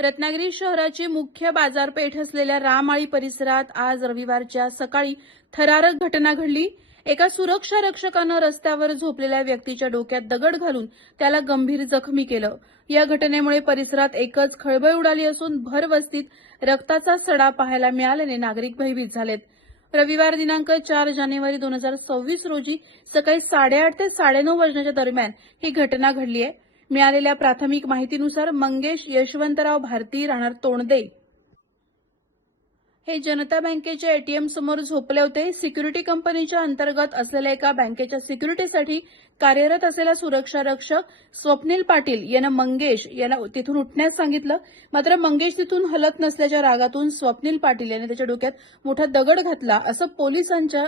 रत्नागिरी शहराची मुख्य बाजारपेठ असलेल्या रामआळी परिसरात आज रविवारच्या सकाळी थरारक घटना घडली. एका सुरक्षा रक्षकानं रस्त्यावर झोपलेल्या व्यक्तीच्या डोक्यात दगड घालून त्याला गंभीर जखमी केलं. या घटनेमुळे परिसरात एकच खळबळ उडाली असून भर वस्तीत रक्ताचा सडा पाहायला मिळाल्याने नागरिक भयभीत झालेत. रविवार दिनांक चार जानेवारी दोन हजार सव्वीस रोजी सकाळी साडेआठ ते साडेनऊ वाजण्याच्या दरम्यान ही घटना घडली आहे मिळालेल्या प्राथमिक माहितीनुसार मंगेश यशवंतराव भारती राहणार तोंडदे. हे जनता बँकेच्या एटीएम समोर झोपले होते. सिक्युरिटी कंपनीच्या अंतर्गत असलेल्या एका बँकेच्या सिक्युरिटीसाठी कार्यरत असलेला सुरक्षा रक्षक स्वप्नील पाटील यानं मंगेश याला तिथून उठण्यास सांगितलं. मात्र मंगेश तिथून हलत नसल्याच्या रागातून स्वप्नील पाटील याने त्याच्या डोक्यात मोठा दगड घातला असं पोलिसांच्या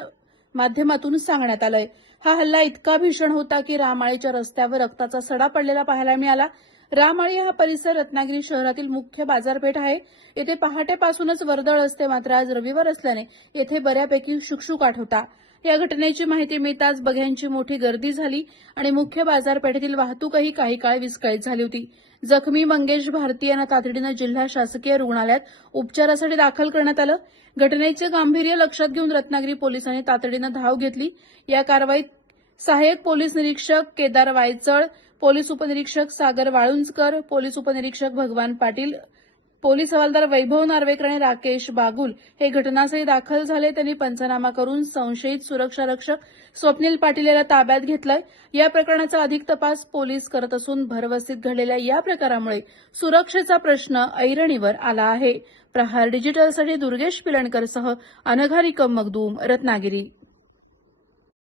माध्यमातून सांगण्यात आलंय. हा हल्ला इतका भीषण होता की रामाळीच्या रस्त्यावर रक्ताचा सडा पडलेला पाहायला मिळाला. रामाळी हा परिसर रत्नागिरी शहरातील मुख्य बाजारपेठ आहे. येथे पहाटेपासूनच वर्दळ असते मात्र आज रविवार असल्याने येथे बऱ्यापैकी शुकशुकाट होता. या घटनेची माहिती मिळताच बघ्यांची मोठी गर्दी झाली आणि मुख्य बाजारपेठेतील वाहतूकही काही काळ विस्कळीत झाली होती. जखमी मंगेश भारती यांना तातडीनं जिल्हा शासकीय रुग्णालयात उपचारासाठी दाखल करण्यात आलं. घटनेचे गांभीर्य लक्षात घेऊन रत्नागिरी पोलिसांनी तातडीनं धाव घेतली. या कारवाईत सहाय्यक पोलीस निरीक्षक केदार वायचळ पोलीस उपनिरीक्षक सागर वाळुंजकर पोलीस उपनिरीक्षक भगवान पाटील पोलीस हवालदार वैभव नार्वेकर आणि राकेश बागुल हे घटनास्थळी दाखल झाले. त्यांनी पंचनामा करून संशयित सुरक्षा रक्षक स्वप्नील पाटील याला ताब्यात घेतलंय. या प्रकरणाचा अधिक तपास पोलीस करत असून भरवस्तीत घडलेल्या या प्रकारामुळे सुरक्षेचा प्रश्न ऐरणीवर आला आहे. प्रहार डिजिटलसाठी दुर्गेश पिलणकरसह अनघा निकम मगदूम रत्नागिरी.